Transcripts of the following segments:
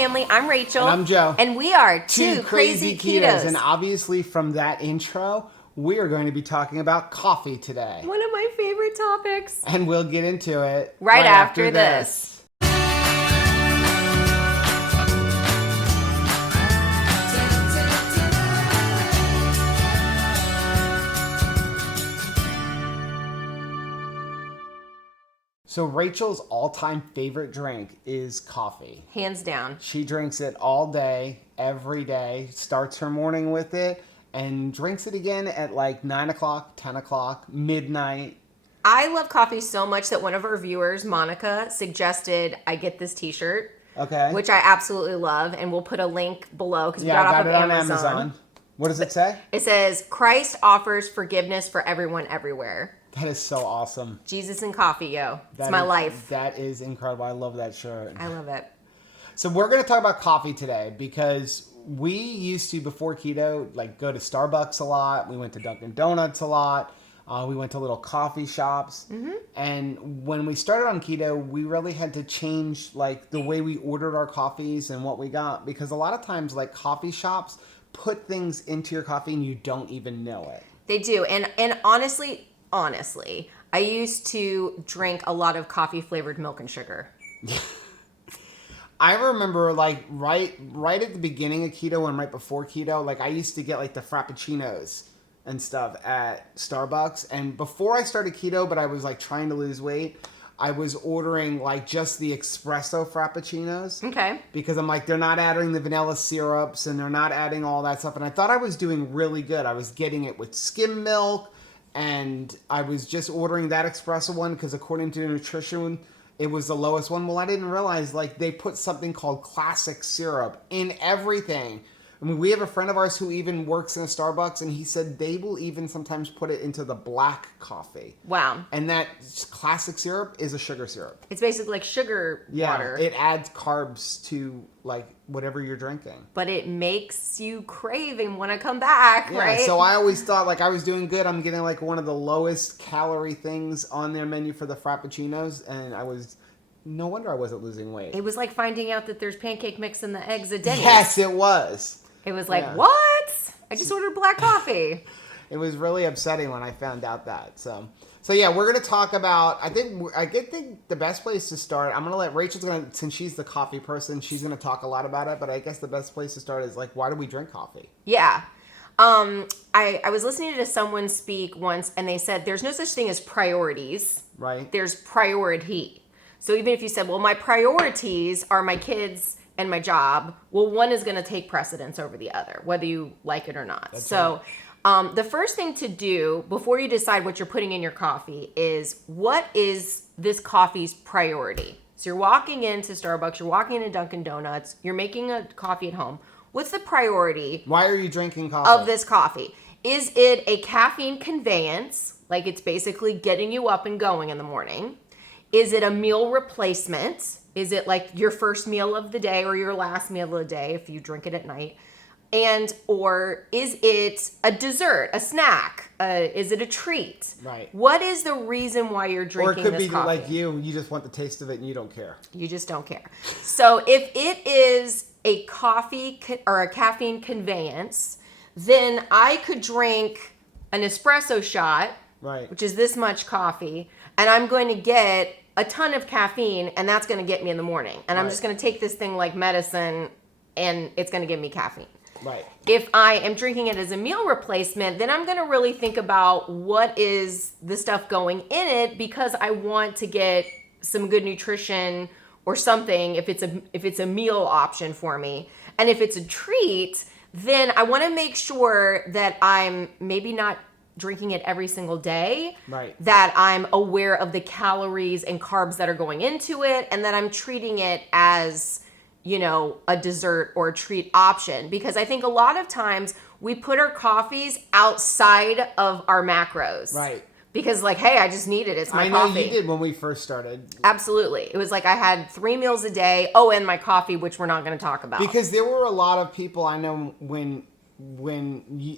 Family, I'm Rachel. And I'm Joe. And we are two crazy ketos. And obviously from that intro, we are going to be talking about coffee today. One of my favorite topics. And we'll get into it right after this. So Rachel's all-time favorite drink is coffee. Hands down. She drinks it all day, every day, starts her morning with it, and drinks it again at like 9 o'clock, 10 o'clock, midnight. I love coffee so much that one of our viewers, Monica, suggested I get this t-shirt. Okay. Which I absolutely love, and we'll put a link below because we I got it off on of Amazon. What does it say? It says, Christ offers forgiveness for everyone everywhere. That is so awesome. Jesus and coffee, yo. It's my life. That is incredible. I love that shirt. I love it. So we're going to talk about coffee today because we used to, before keto, like go to Starbucks a lot. We went to Dunkin' Donuts a lot. We went to little coffee shops. Mm-hmm. And when we started on keto, we really had to change like the way we ordered our coffees and what we got. Because a lot of times like coffee shops put things into your coffee and you don't even know it. They do. And honestly, I used to drink a lot of coffee flavored milk and sugar. I remember like right at the beginning of keto and right before keto, like I used to get like the frappuccinos and stuff at Starbucks. And before I started keto, but I was like trying to lose weight, I was ordering like just the espresso frappuccinos. Okay. Because I'm like, they're not adding the vanilla syrups and they're not adding all that stuff. And I thought I was doing really good. I was getting it with skim milk. And I was just ordering that espresso one because according to nutrition, it was the lowest one. Well, I didn't realize like they put something called classic syrup in everything. I mean, we have a friend of ours who even works in a Starbucks, and he said they will even sometimes put it into the black coffee. Wow. And that classic syrup is a sugar syrup. It's basically like sugar water. It adds carbs to like whatever you're drinking. But it makes you crave and want to come back, right? So I always thought like I was doing good. I'm getting like one of the lowest calorie things on their menu for the frappuccinos, and no wonder I wasn't losing weight. It was like finding out that there's pancake mix in the eggs at Denny's. Yes, it was. It was like, what? I just ordered black coffee. It was really upsetting when I found out that. So yeah, we're gonna talk about. I think the best place to start. I'm gonna let since she's the coffee person, she's gonna talk a lot about it. But I guess the best place to start is like, why do we drink coffee? Yeah. I was listening to someone speak once, and they said there's no such thing as priorities. Right. There's priority. So even if you said, well, my priorities are my kids and my job, well, one is going to take precedence over the other, whether you like it or not. That's so the first thing to do before you decide what you're putting in your coffee is, what is this coffee's priority? So you're walking into Starbucks, you're walking into Dunkin' Donuts, you're making a coffee at home. What's the priority? Why are you drinking coffee? Of this coffee? Is it a caffeine conveyance? Like, it's basically getting you up and going in the morning. Is it a meal replacement? Is it like your first meal of the day or your last meal of the day if you drink it at night? Or is it a dessert, a snack? Is it a treat? Right. What is the reason why you're drinking this coffee? Or it could be like you just want the taste of it and you don't care. You just don't care. So if it is a coffee or a caffeine conveyance, then I could drink an espresso shot, right, which is this much coffee, and I'm going to get a ton of caffeine, and that's going to get me in the morning. And I'm just going to take this thing like medicine, and it's going to give me caffeine. Right. If I am drinking it as a meal replacement, then I'm going to really think about what is the stuff going in it, because I want to get some good nutrition or something if it's a meal option for me. And if it's a treat, then I want to make sure that I'm maybe not drinking it every single day, right, that I'm aware of the calories and carbs that are going into it, and that I'm treating it as, a dessert or a treat option. Because I think a lot of times we put our coffees outside of our macros. Right. Because like, hey, I just need it. It's my coffee. I know coffee. you did when we first started. Absolutely. It was like I had 3 meals a day. Oh, and my coffee, which we're not going to talk about. Because there were a lot of people I know when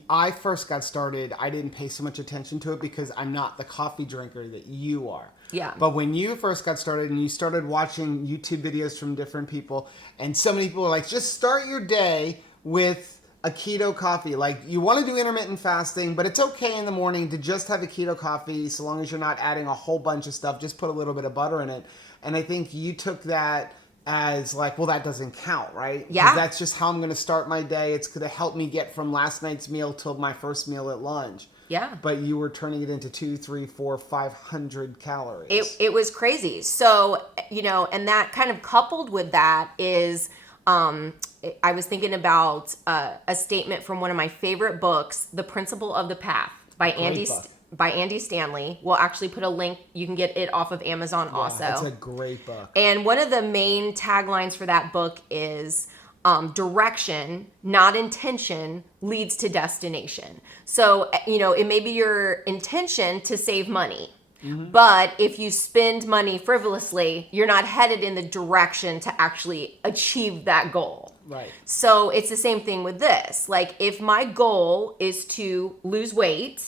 I first got started, I didn't pay so much attention to it because I'm not the coffee drinker that you are. Yeah. But when you first got started and you started watching YouTube videos from different people, and so many people were like, just start your day with a keto coffee. Like, you want to do intermittent fasting, but it's okay in the morning to just have a keto coffee so long as you're not adding a whole bunch of stuff. Just put a little bit of butter in it. And I think you took that as like, well, that doesn't count, right? Yeah. That's just how I'm going to start my day. It's going to help me get from last night's meal till my first meal at lunch. Yeah. But you were turning it into 200, 300, 400, 500 calories. It was crazy. So, and that kind of coupled with that is, I was thinking about a statement from one of my favorite books, The Principle of the Path by Andy Stanley. We'll actually put a link. You can get it off of Amazon also. It's a great book. And one of the main taglines for that book is, direction, not intention, leads to destination. So, it may be your intention to save money. Mm-hmm. But if you spend money frivolously, you're not headed in the direction to actually achieve that goal. Right. So it's the same thing with this. Like, if my goal is to lose weight,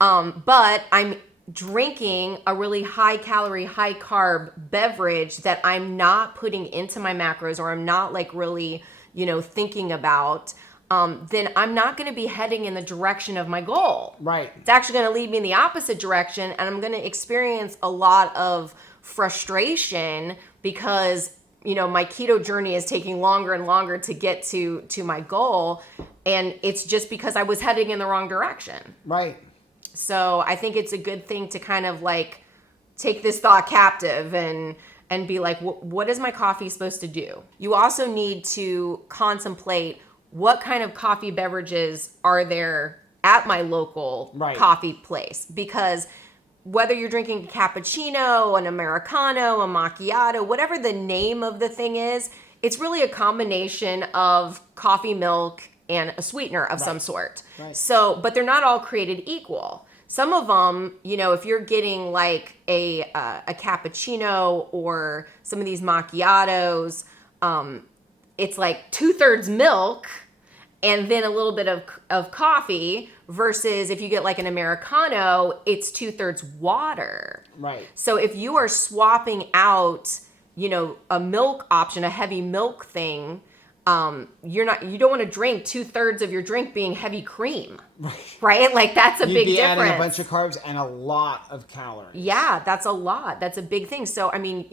but I'm drinking a really high calorie, high carb beverage that I'm not putting into my macros, or I'm not like really, thinking about, then I'm not going to be heading in the direction of my goal. Right. It's actually going to lead me in the opposite direction, and I'm going to experience a lot of frustration because, my keto journey is taking longer and longer to get to my goal, and it's just because I was heading in the wrong direction. Right. So I think it's a good thing to kind of like take this thought captive and be like, what is my coffee supposed to do? You also need to contemplate what kind of coffee beverages are there at my local coffee place, because whether you're drinking a cappuccino, an Americano, a macchiato, whatever the name of the thing is, it's really a combination of coffee, milk, and a sweetener of some sort. Right. So, but they're not all created equal. Some of them, if you're getting like a cappuccino or some of these macchiatos, it's like 2/3 milk and then a little bit of coffee, versus if you get like an Americano, it's 2/3 water. Right. So if you are swapping out, a milk option, a heavy milk thing, you don't want to drink 2/3 of your drink being heavy cream, right? Like that's a big difference. You'd be adding a bunch of carbs and a lot of calories. Yeah, that's a lot. That's a big thing. So, I mean,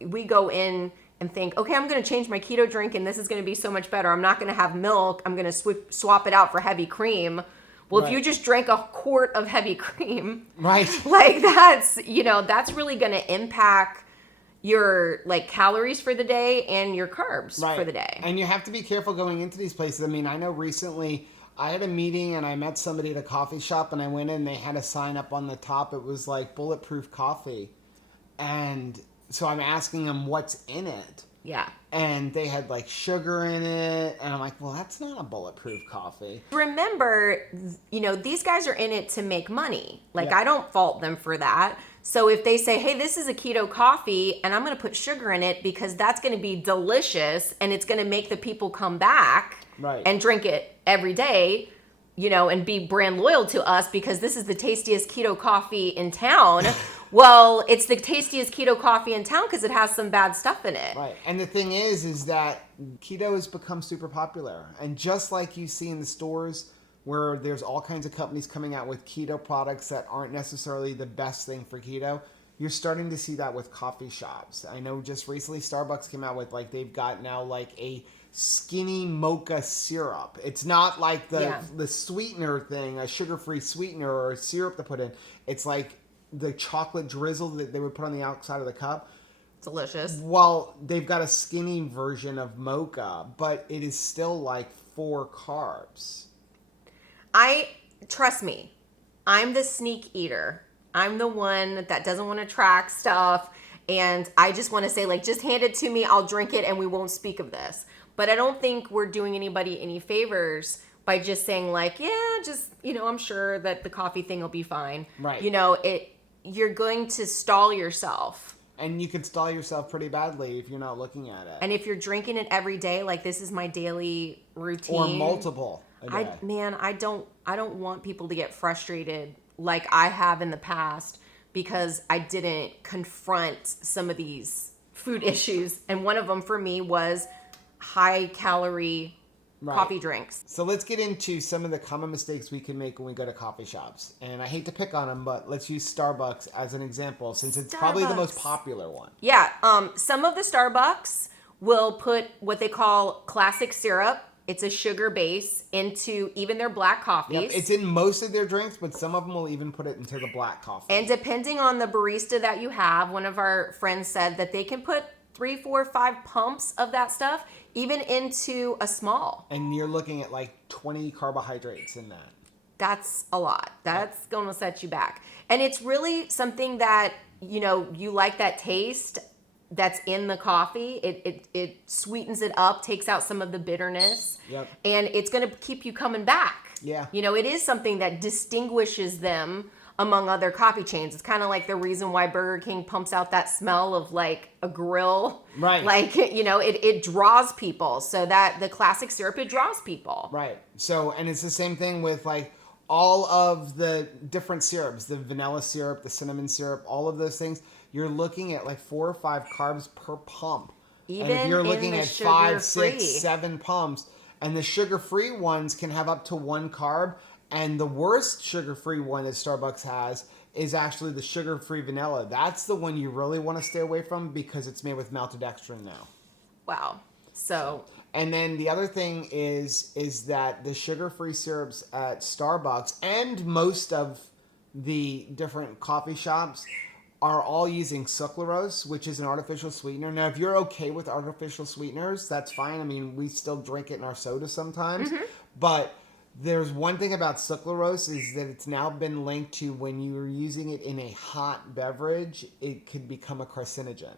we go in and think, okay, I'm going to change my keto drink and this is going to be so much better. I'm not going to have milk. I'm going to swap it out for heavy cream. Well, if you just drank a quart of heavy cream, right? Like that's really going to impact your like calories for the day and your carbs for the day. And you have to be careful going into these places. I mean, I know recently I had a meeting and I met somebody at a coffee shop and I went in and they had a sign up on the top. It was like bulletproof coffee. And so I'm asking them what's in it. Yeah. And they had like sugar in it. And I'm like, well, that's not a bulletproof coffee. Remember, these guys are in it to make money. Like, I don't fault them for that. So if they say, hey, this is a keto coffee and I'm going to put sugar in it because that's going to be delicious and it's going to make the people come back and drink it every day, and be brand loyal to us because this is the tastiest keto coffee in town. Well, it's the tastiest keto coffee in town because it has some bad stuff in it. Right. And the thing is that keto has become super popular. And just like you see in the stores where there's all kinds of companies coming out with keto products that aren't necessarily the best thing for keto, you're starting to see that with coffee shops. I know just recently Starbucks came out with they've got now a skinny mocha syrup. It's not like the sweetener thing, a sugar-free sweetener or a syrup to put in. It's like the chocolate drizzle that they would put on the outside of the cup. Delicious. Well, they've got a skinny version of mocha, but it is still 4 carbs. Trust me, I'm the sneak eater. I'm the one that doesn't want to track stuff. And I just want to say, just hand it to me. I'll drink it and we won't speak of this. But I don't think we're doing anybody any favors by just saying I'm sure that the coffee thing will be fine. Right. You're going to stall yourself. And you can stall yourself pretty badly if you're not looking at it. And if you're drinking it every day, this is my daily routine. Or multiple a day. I don't want people to get frustrated like I have in the past because I didn't confront some of these food issues. And one of them for me was high calorie coffee drinks. So let's get into some of the common mistakes we can make when we go to coffee shops. And I hate to pick on them, but let's use Starbucks as an example since it's probably the most popular one. Yeah. Some of the Starbucks will put what they call classic syrup. It's a sugar base into even their black coffees. Yep, it's in most of their drinks, but some of them will even put it into the black coffee. And depending on the barista that you have, one of our friends said that they can put 3, 4, 5 pumps of that stuff even into a small. And you're looking at 20 carbohydrates in that. That's a lot. That's going to set you back. And it's really something that, you like that taste that's in the coffee. It sweetens it up, takes out some of the bitterness. Yep. And it's going to keep you coming back. Yeah. It is something that distinguishes them among other coffee chains. It's kind of like the reason why Burger King pumps out that smell of a grill. Right. It draws people. So that the classic syrup, it draws people. Right. So, and it's the same thing with all of the different syrups, the vanilla syrup, the cinnamon syrup, all of those things. You're looking at 4 or 5 carbs per pump. Even and if you're looking at 5, 6, 7 7 pumps, and the sugar-free ones can have up to 1 carb. And the worst sugar-free one that Starbucks has is actually the sugar-free vanilla. That's the one you really want to stay away from because it's made with maltodextrin now. Wow. So. And then the other thing is that the sugar-free syrups at Starbucks and most of the different coffee shops are all using sucralose, which is an artificial sweetener. Now, if you're okay with artificial sweeteners, that's fine. I mean, we still drink it in our soda sometimes. Mm-hmm. But there's one thing about sucralose is that it's now been linked to when you're using it in a hot beverage, it could become a carcinogen.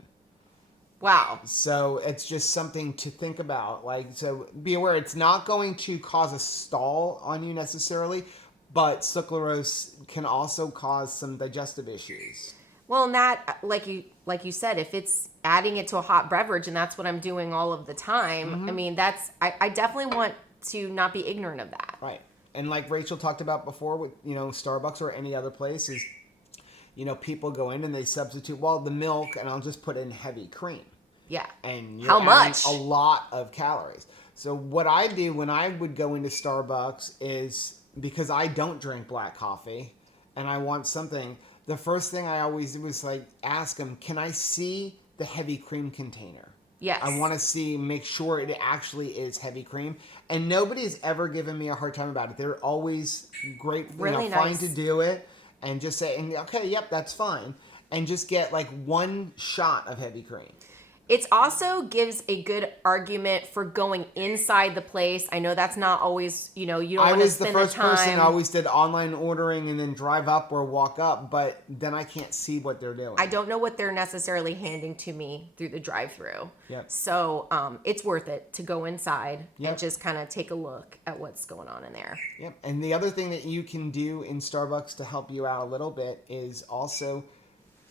Wow. So it's just something to think about. So be aware, it's not going to cause a stall on you necessarily, but sucralose can also cause some digestive issues. Well, and that, like you said, if it's adding it to a hot beverage, and that's what I'm doing all of the time, mm-hmm. I mean, I definitely want to not be ignorant of that. Right. And like Rachel talked about before with, Starbucks or any other place is, people go in and they substitute, the milk, and I'll just put in heavy cream. Yeah. And how much? A lot of calories. So what I do when I would go into Starbucks is, because I don't drink black coffee and I want something, the first thing I always do is like ask them, can I see the heavy cream container? Yes. I want to make sure it actually is heavy cream. And nobody's ever given me a hard time about it. They're always great, Really fine nice. to do it. And just say, okay, yep, that's fine. And just get like one shot of heavy cream. It also gives a good argument for going inside the place. I know that's not always, you don't want to spend the time. I was the first person I always did online ordering and then drive up or walk up, but then I can't see what they're doing. I don't know what they're necessarily handing to me through the drive-thru. Yep. So it's worth it to go inside Yep. and just kind of take a look at what's going on in there. Yep. And the other thing that you can do in Starbucks to help you out a little bit is also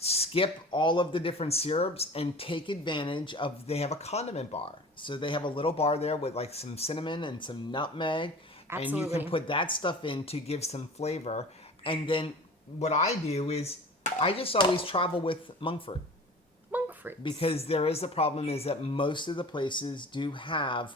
skip all of the different syrups and take advantage of, they have a condiment bar. So they have a little bar there with like some cinnamon and some nutmeg. Absolutely. And you can put that stuff in to give some flavor. And then what I do is I just always travel with monk fruit. Monk fruit. Because there is a problem is that most of the places do have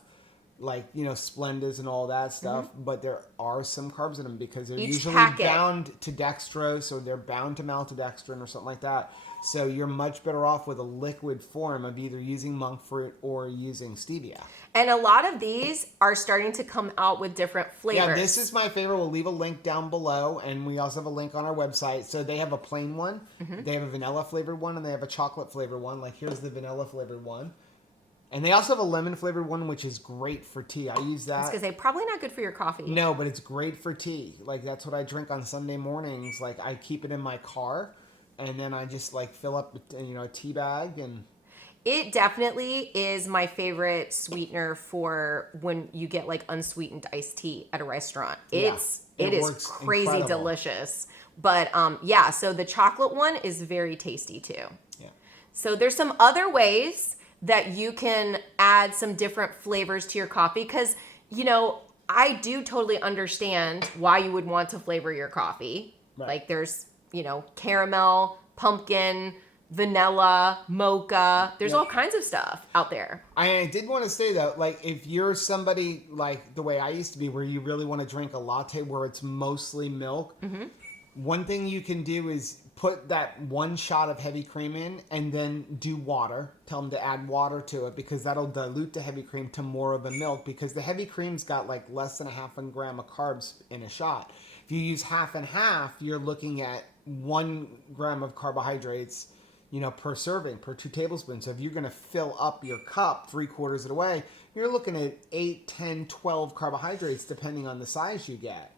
like, Splendas and all that stuff, but there are some carbs in them because they're Each usually packet. bound to dextrose or they're bound to maltodextrin or something like that. So you're much better off with a liquid form of either using monk fruit or using stevia. And a lot of these are starting to come out with different flavors. Yeah, this is my favorite. We'll leave a link down below, and we also have a link on our website. So they have a plain one, they have a vanilla flavored one, and they have a chocolate flavored one. Like here's the vanilla flavored one. And they also have a lemon flavored one, which is great for tea. I use that. I was going to say, probably not good for your coffee. No, but it's great for tea. Like, that's what I drink on Sunday mornings. Like, I keep it in my car, and then I just, like, fill up, a tea bag. And It definitely is my favorite sweetener for when you get, like, unsweetened iced tea at a restaurant. It is works crazy incredible. delicious. But, so the chocolate one is very tasty, too. Yeah. So there's some other ways that you can add some different flavors to your coffee because, I do totally understand why you would want to flavor your coffee. Right. Like there's, caramel, pumpkin, vanilla, mocha. There's all kinds of stuff out there. I did want to say, though, like, if you're somebody like the way I used to be where you really want to drink a latte where it's mostly milk, one thing you can do is put that one shot of heavy cream in and then do water. Tell them to add water to it because that'll dilute the heavy cream to more of a milk because the heavy cream's got like less than a half a gram of carbs in a shot. If you use half and half, you're looking at 1 gram of carbohydrates, per serving, per 2 tablespoons. So if you're going to fill up your cup 3/4 of the way, you're looking at 8, 10, 12 carbohydrates depending on the size you get.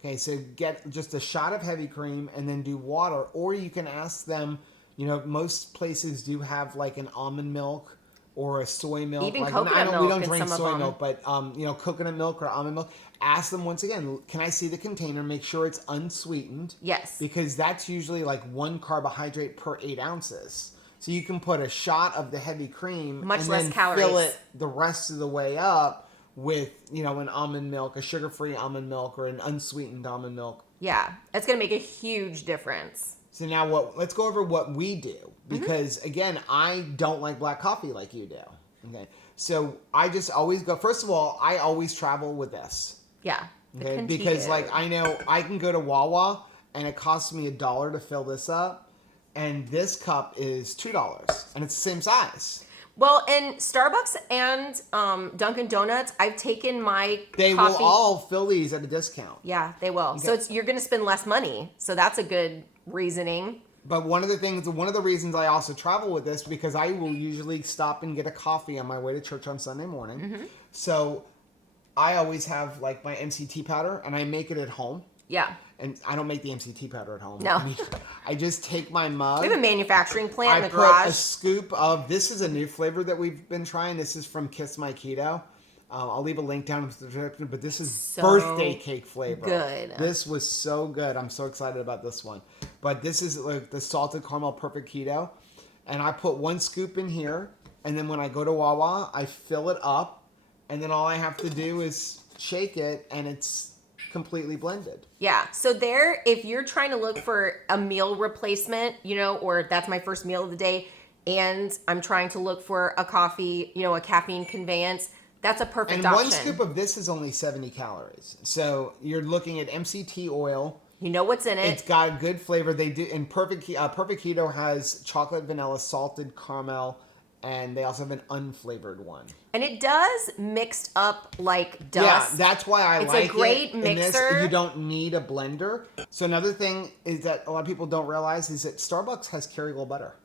Okay, so get just a shot of heavy cream and then do water. Or you can ask them, most places do have like an almond milk or a soy milk. Even like, coconut milk we don't in drink some of soy them. milk, but coconut milk or almond milk. Ask them once again, can I see the container? Make sure it's unsweetened. Yes. Because that's usually like 1 carbohydrate per 8 ounces. So you can put a shot of the heavy cream Much and less then calories. fill it the rest of the way up with, an almond milk, a sugar-free almond milk, or an unsweetened almond milk. Yeah. It's going to make a huge difference. So now let's go over what we do. Because, again, I don't like black coffee like you do. Okay. So I just always go, first of all, I always travel with this. Yeah. The Okay. Keto. Because, I know I can go to Wawa, and it costs me $1 to fill this up. And this cup is $2. And it's the same size. Well, and Starbucks and Dunkin' Donuts, I've taken my They coffee. will all fill these at a discount. Yeah, they will. So you're going to spend less money. So that's a good reasoning. But one of the reasons I also travel with this, because I will usually stop and get a coffee on my way to church on Sunday morning. So I always have like my MCT powder and I make it at home. Yeah. And I don't make the MCT powder at home. No. I just take my mug. We have a manufacturing plant in the put garage. a scoop of, this is a new flavor that we've been trying. This is from Kiss My Keto. I'll leave a link down in the description, but this is So birthday cake flavor. good. This was so good. I'm so excited about this one. But this is like the salted caramel perfect keto. And I put 1 scoop in here. And then when I go to Wawa, I fill it up. And then all I have to do is shake it and it's completely blended. Yeah. So there, if you're trying to look for a meal replacement, or that's my first meal of the day, and I'm trying to look for a coffee, a caffeine conveyance, That's a perfect And option. one scoop of this is only 70 calories. So you're looking at MCT oil. You know what's in it. It's got good flavor. They do, and Perfect Keto has chocolate, vanilla, salted caramel, and they also have an unflavored one. And it does mixed up like dust. Yeah, that's why I it's like it. It's a great in mixer. This, you don't need a blender. So another thing is that a lot of people don't realize is that Starbucks has Kerrygold butter.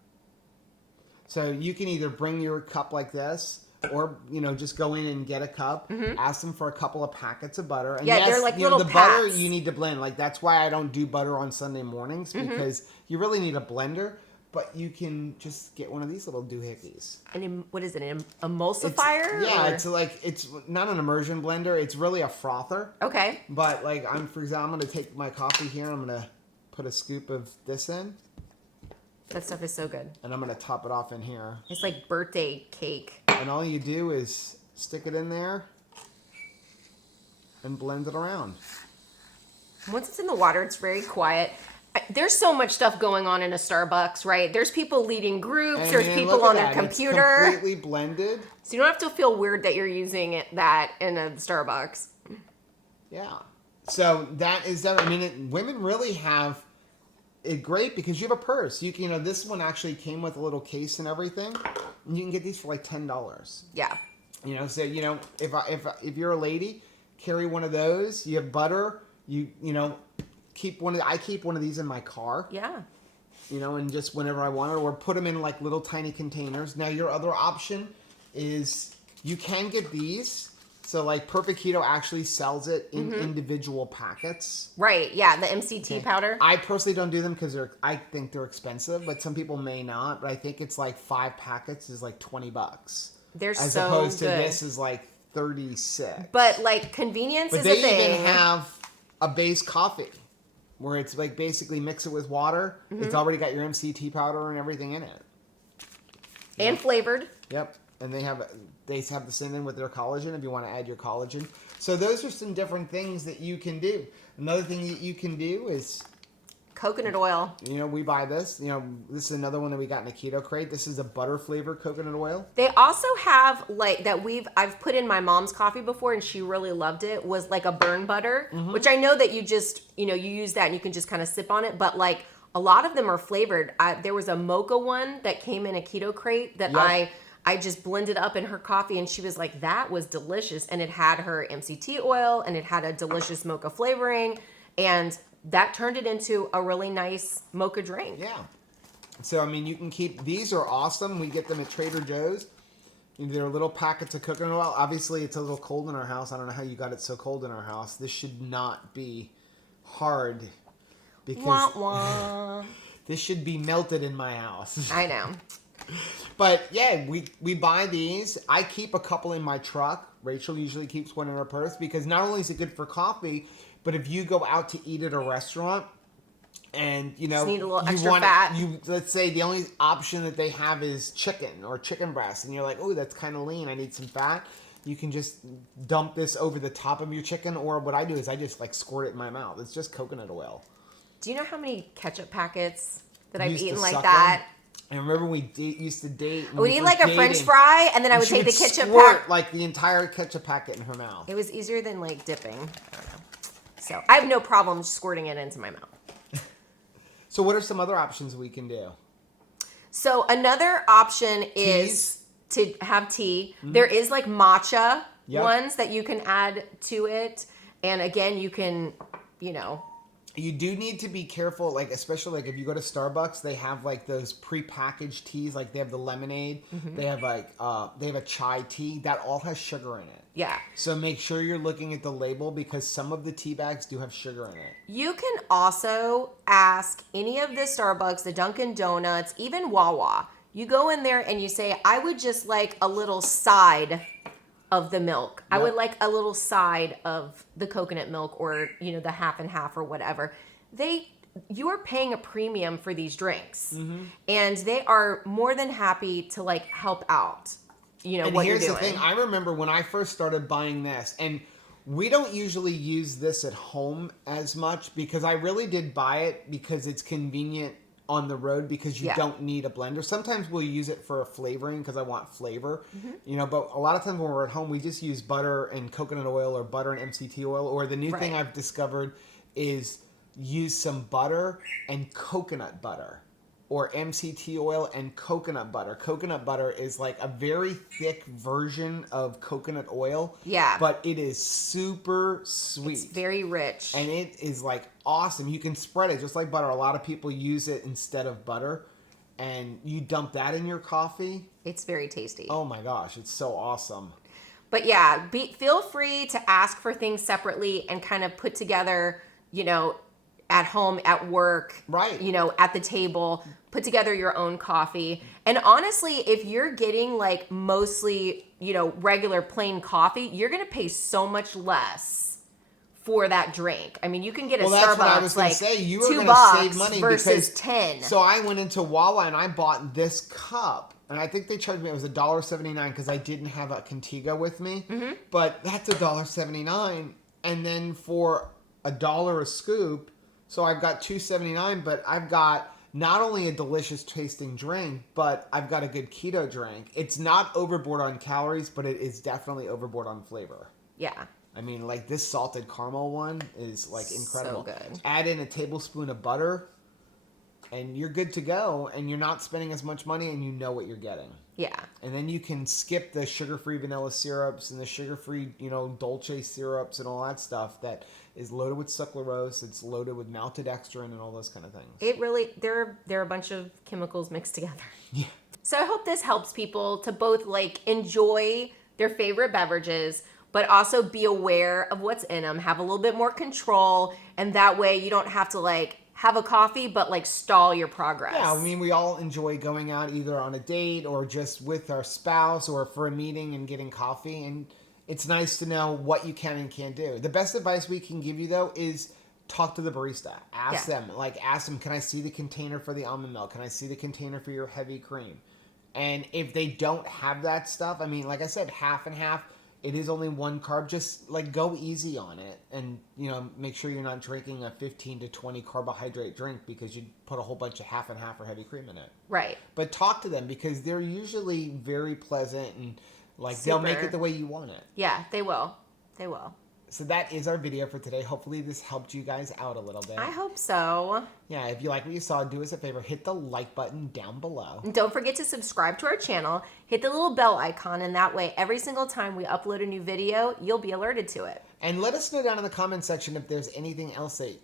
So you can either bring your cup like this, or just go in and get a cup. Ask them for a couple of packets of butter. And yeah, they're like little the packs. butter you need to blend. Like that's why I don't do butter on Sunday mornings because you really need a blender. But you can just get one of these little doohickeys. What is it? An emulsifier? It's not an immersion blender. It's really a frother. Okay. But for example, I'm going to take my coffee here. I'm going to put a scoop of this in. That stuff is so good. And I'm going to top it off in here. It's like birthday cake. And all you do is stick it in there and blend it around. Once it's in the water, it's very quiet. There's so much stuff going on in a Starbucks, right? There's people leading groups. There's people on their computer. It's completely blended. So you don't have to feel weird that you're using that in a Starbucks. Yeah. So that is that. Women really have it great because you have a purse. You can, this one actually came with a little case and everything, and you can get these for like $10. Yeah. So if you're a lady, carry one of those. You have butter. Keep one of. I keep one of these in my car. Yeah. And just whenever I want it, or put them in like little tiny containers. Now your other option is you can get these. So like Perfect Keto actually sells it in individual packets. Right. Yeah. The MCT powder. I personally don't do them because I think they're expensive, but some people may not. But I think it's like 5 packets is like $20. They're as so opposed to good. This is like 36. But like convenience is a thing. But they even have a base coffee where it's like basically mix it with water. It's already got your MCT powder and everything in it. And flavored. Yep. And they have the same thing with their collagen if you want to add your collagen. So those are some different things that you can do. Another thing that you can do is coconut oil. We buy this. This is another one that we got in a keto crate. This is a butter flavored coconut oil. They also have I've put in my mom's coffee before and she really loved it, was like a burn butter, which I know that you just, you use that and you can just kind of sip on it. But like a lot of them are flavored. There was a mocha one that came in a keto crate that I just blended up in her coffee and she was like, that was delicious. And it had her MCT oil and it had a delicious mocha flavoring. And that turned it into a really nice mocha drink. Yeah. So, you can keep, these are awesome. We get them at Trader Joe's. They're little packets of coconut oil. Obviously, it's a little cold in our house. I don't know how you got it so cold in our house. This should not be hard because wah, wah. This should be melted in my house. I know. But yeah, we buy these. I keep a couple in my truck. Rachel usually keeps one in her purse because not only is it good for coffee, but if you go out to eat at a restaurant and just need a little extra fat. Let's say the only option that they have is chicken or chicken breast, and you're like, oh, that's kind of lean. I need some fat. You can just dump this over the top of your chicken, or what I do is I just like squirt it in my mouth. It's just coconut oil. Do you know how many ketchup packets that I've eaten like suck that? And remember we used to date. We'd eat like a French fry, and then I would take the ketchup squirt like the entire ketchup packet in her mouth. It was easier than like dipping. I don't know. So I have no problem squirting it into my mouth. So what are some other options we can do? So another option is to have tea. There is like matcha ones that you can add to it. And again, you can, You do need to be careful, like especially like if you go to Starbucks, they have like those prepackaged teas, like they have the lemonade, they have they have a chai tea that all has sugar in it. Yeah. So make sure you're looking at the label because some of the tea bags do have sugar in it. You can also ask any of the Starbucks, the Dunkin' Donuts, even Wawa. You go in there and you say, I would just like a little side of the milk. Yep. I would like a little side of the coconut milk or, the half and half or whatever. You are paying a premium for these drinks. And they are more than happy to like help out, what you're doing. And here's the thing. I remember when I first started buying this, and we don't usually use this at home as much because I really did buy it because it's convenient on the road because you Yeah. don't need a blender. Sometimes we'll use it for a flavoring because I want flavor, Mm-hmm. you know, but a lot of times when we're at home, we just use butter and coconut oil or butter and MCT oil. Or the new thing Right. I've discovered is use some butter and coconut butter, or MCT oil and coconut butter. Coconut butter is like a very thick version of coconut oil. Yeah. But it is super sweet. It's very rich. And it is like awesome. You can spread it just like butter. A lot of people use it instead of butter. And you dump that in your coffee. It's very tasty. Oh my gosh, it's so awesome. But yeah, feel free to ask for things separately and kind of put together, you know, at home, at work, Right. you know, at the table, put together your own coffee. And honestly, if you're getting like mostly, you know, regular plain coffee, you're going to pay so much less for that drink. I mean, you can get a That's Starbucks what I was going like to say. You are $2 going to save money versus because 10. So I went into Wawa and I bought this cup. And I think they charged me, it was $1.79 because I didn't have a Contigo with me. Mm-hmm. But that's $1.79. And then for $1 a scoop, so I've got $2.79, but I've got not only a delicious tasting drink, but I've got a good keto drink. It's not overboard on calories, but it is definitely overboard on flavor. Yeah. I mean, like this salted caramel one is like incredible. So good. Add in a tablespoon of butter, and you're good to go. And you're not spending as much money, and you know what you're getting. Yeah. And then you can skip the sugar-free vanilla syrups and the sugar-free, you know, dolce syrups and all that stuff that is loaded with sucralose. It's loaded with maltodextrin and all those kind of things. It really, there are a bunch of chemicals mixed together. Yeah. So I hope this helps people to both like enjoy their favorite beverages, but also be aware of what's in them, have a little bit more control, and that way you don't have to like have a coffee, but like stall your progress. Yeah, I mean, we all enjoy going out either on a date or just with our spouse or for a meeting and getting coffee. And it's nice to know what you can and can't do. The best advice we can give you, though, is talk to the barista. Ask them, can I see the container for the almond milk? Can I see the container for your heavy cream? And if they don't have that stuff, I mean, like I said, half and half. It is only one carb. Just like go easy on it, and you know, make sure you're not drinking a 15 to 20 carbohydrate drink because you put a whole bunch of half and half or heavy cream in it. Right. But talk to them because they're usually very pleasant and like they'll make it the way you want it. Yeah, they will. They will. So that is our video for today. Hopefully this helped you guys out a little bit. I hope so. Yeah, if you like what you saw, do us a favor. Hit the like button down below. And don't forget to subscribe to our channel. Hit the little bell icon, and that way every single time we upload a new video, you'll be alerted to it. And let us know down in the comment section if there's anything else that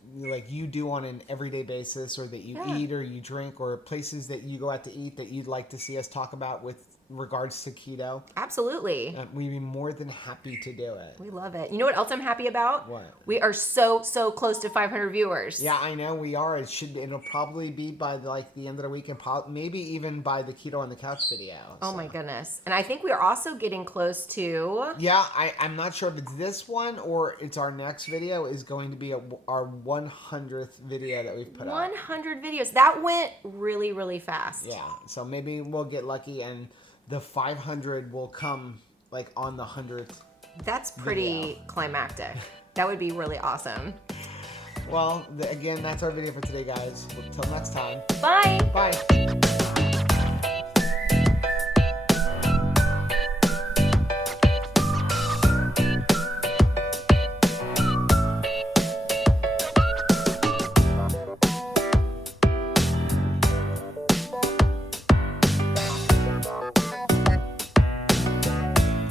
you do on an everyday basis or that you eat or you drink or places that you go out to eat that you'd like to see us talk about with regards to keto. Absolutely. We'd be more than happy to do it. We love it. You know what else I'm happy about? What? We are so close to 500 viewers. Yeah, I know we are. It'll probably be by like the end of the week and maybe even by the Keto on the Couch video. Oh my goodness. And I think we are also getting close to... Yeah, I'm not sure if it's this one or it's our next video is going to be our 100th video that we've put out. 100 videos. That went really, really fast. Yeah, so maybe we'll get lucky and the 500 will come like on the 100th. That's pretty video. climactic. That would be really awesome. Well, again, that's our video for today, guys. Until next time. Bye. Bye.